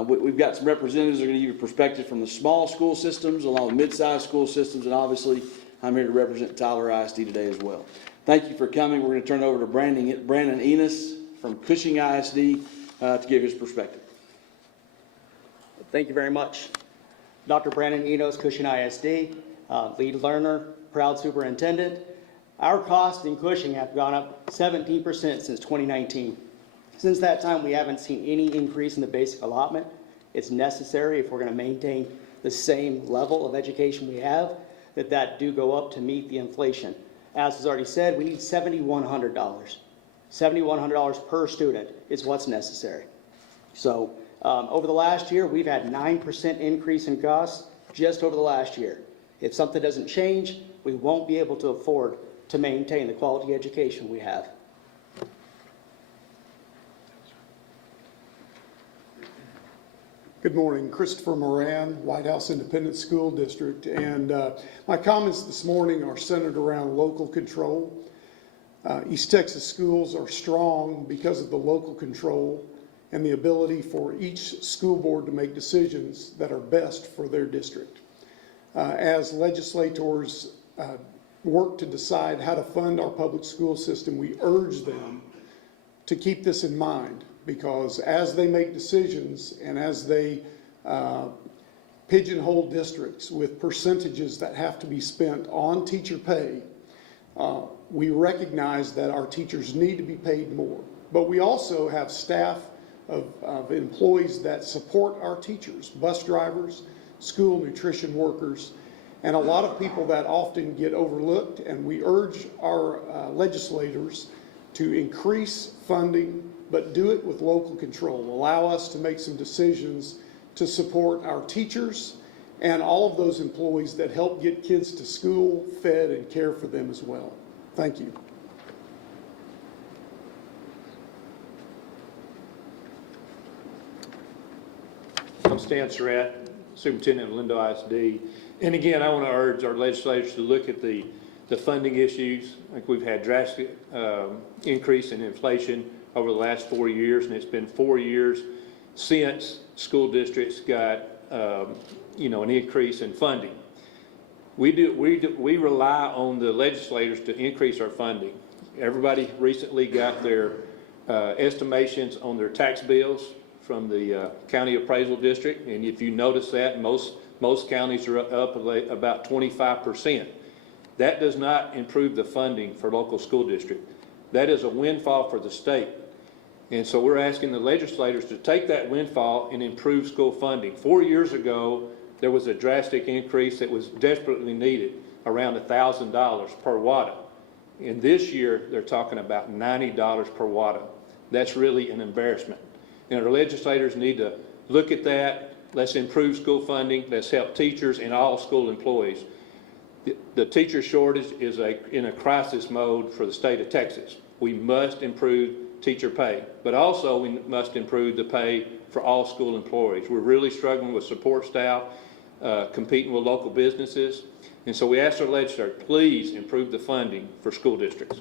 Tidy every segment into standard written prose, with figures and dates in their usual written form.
We've got some representatives that are going to give you perspective from the small school systems along with mid-sized school systems, and obviously I'm here to represent Tyler ISD today as well. Thank you for coming. We're going to turn it over to Brandon Enos from Cushing ISD to give his perspective. Thank you very much. Dr. Brandon Enos, Cushing ISD, lead learner, proud superintendent. Our costs in Cushing have gone up 17% since 2019. Since that time, we haven't seen any increase in the basic allotment. It's necessary if we're going to maintain the same level of education we have, that do go up to meet the inflation. As was already said, we need $7,100. $7,100 per student is what's necessary. So over the last year, we've had 9% increase in costs just over the last year. If something doesn't change, we won't be able to afford to maintain the quality education we have. Good morning, Christopher Moran, White House Independent School District, and my comments this morning are centered around local control. East Texas schools are strong because of the local control and the ability for each school board to make decisions that are best for their district. As legislators work to decide how to fund our public school system, we urge them to keep this in mind, because as they make decisions and as they pigeonhole districts with percentages that have to be spent on teacher pay, we recognize that our teachers need to be paid more. But we also have staff of employees that support our teachers, bus drivers, school nutrition workers, and a lot of people that often get overlooked, and we urge our legislators to increase funding, but do it with local control. Allow us to make some decisions to support our teachers and all of those employees that help get kids to school, fed, and care for them as well. Thank you. I'm Stan Surratt, Superintendent of Lindo ISD. And again, I want to urge our legislators to look at the funding issues. Like, we've had drastic increase in inflation over the last 4 years, and it's been 4 years since school districts got an increase in funding. We rely on the legislators to increase our funding. Everybody recently got their estimations on their tax bills from the county appraisal district, and if you notice that, most counties are up about 25%. That does not improve the funding for local school district. That is a windfall for the state. And so we're asking the legislators to take that windfall and improve school funding. 4 years ago, there was a drastic increase that was desperately needed, around $1,000 per WADA. And this year, they're talking about $90 per WADA. That's really an embarrassment. And our legislators need to look at that. Let's improve school funding. Let's help teachers and all school employees. The teacher shortage is in a crisis mode for the state of Texas. We must improve teacher pay, but also we must improve the pay for all school employees. We're really struggling with support staff, competing with local businesses. And so we ask our legislators, please improve the funding for school districts.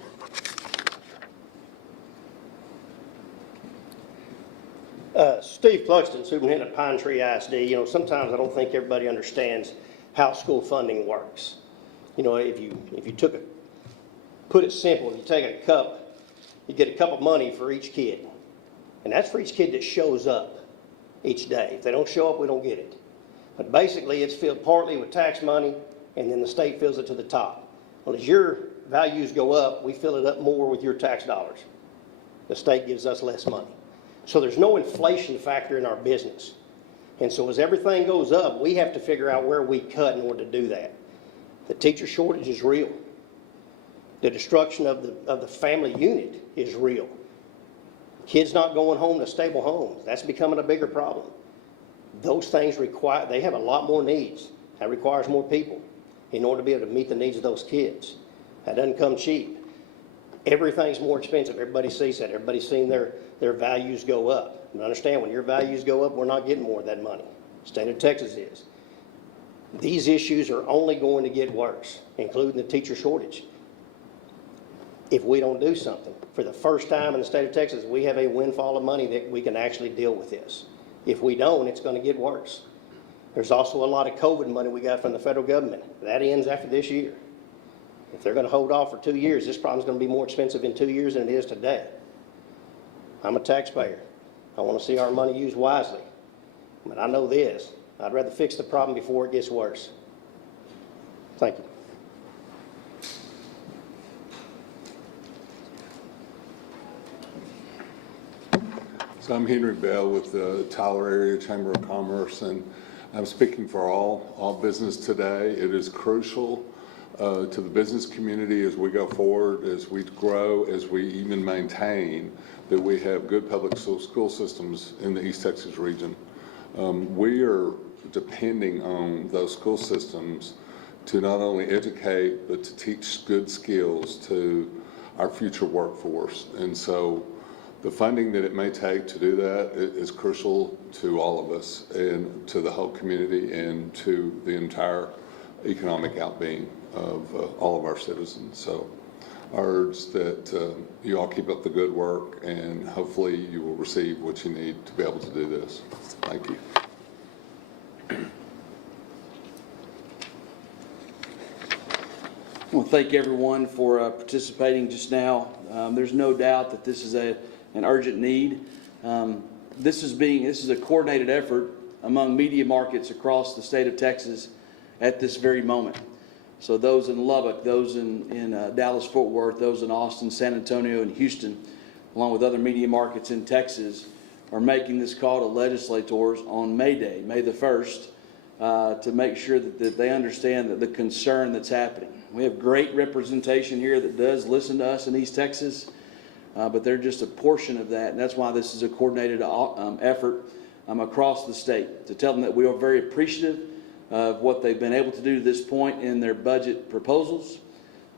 Steve Cluxton, Superintendent of Pine Tree ISD. Sometimes I don't think everybody understands how school funding works. If you put it simple, you take a cup, you get a cup of money for each kid. And that's for each kid that shows up each day. If they don't show up, we don't get it. But basically, it's filled partly with tax money, and then the state fills it to the top. Well, as your values go up, we fill it up more with your tax dollars. The state gives us less money. So there's no inflation factor in our business. And so as everything goes up, we have to figure out where we cut in order to do that. The teacher shortage is real. The destruction of the family unit is real. Kids not going home to stable homes, that's becoming a bigger problem. Those things they have a lot more needs. That requires more people in order to be able to meet the needs of those kids. That doesn't come cheap. Everything's more expensive. Everybody sees that. Everybody's seen their values go up. And understand, when your values go up, we're not getting more of that money. The state of Texas is. These issues are only going to get worse, including the teacher shortage. If we don't do something, for the first time in the state of Texas, we have a windfall of money that we can actually deal with this. If we don't, it's going to get worse. There's also a lot of COVID money we got from the federal government. That ends after this year. If they're going to hold off for 2 years, this problem's going to be more expensive in 2 years than it is today. I'm a taxpayer. I want to see our money used wisely. But I know this, I'd rather fix the problem before it gets worse. Thank you. So I'm Henry Bell with the Tyler Area Chamber of Commerce, and I'm speaking for all business today. It is crucial to the business community as we go forward, as we grow, as we even maintain that we have good public school systems in the East Texas region. We are depending on those school systems to not only educate, but to teach good skills to our future workforce. And so the funding that it may take to do that is crucial to all of us and to the whole community and to the entire economic outbeing of all of our citizens. So I urge that you all keep up the good work, and hopefully you will receive what you need to be able to do this. Thank you. I want to thank everyone for participating just now. There's no doubt that this is an urgent need. This is a coordinated effort among media markets across the state of Texas at this very moment. So those in Lubbock, those in Dallas-Fort Worth, those in Austin, San Antonio, and Houston, along with other media markets in Texas, are making this call to legislators on Mayday, May the 1st, to make sure that they understand the concern that's happening. We have great representation here that does listen to us in East Texas, but they're just a portion of that, and that's why this is a coordinated effort across the state, to tell them that we are very appreciative of what they've been able to do to this point in their budget proposals,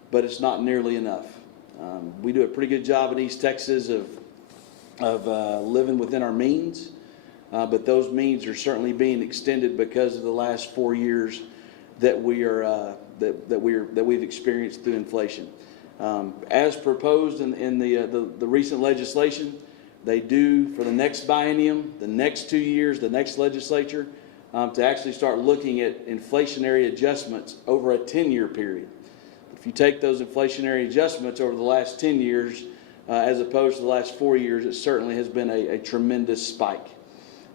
but it's not nearly enough. We do a pretty good job in East Texas of living within our means, but those means are certainly being extended because of the last 4 years that we've experienced through inflation. As proposed in the recent legislation, they do for the next biennium, the next 2 years, the next legislature, to actually start looking at inflationary adjustments over a 10-year period. If you take those inflationary adjustments over the last 10 years, as opposed to the last 4 years, it certainly has been a tremendous spike.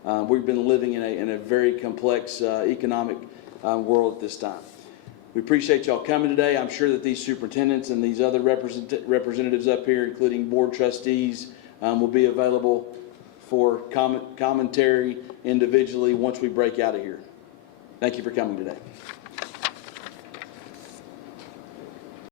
We've been living in a very complex economic world at this time. We appreciate y'all coming today. I'm sure that these superintendents and these other representatives up here, including board trustees, will be available for commentary individually once we break out of here. Thank you for coming today.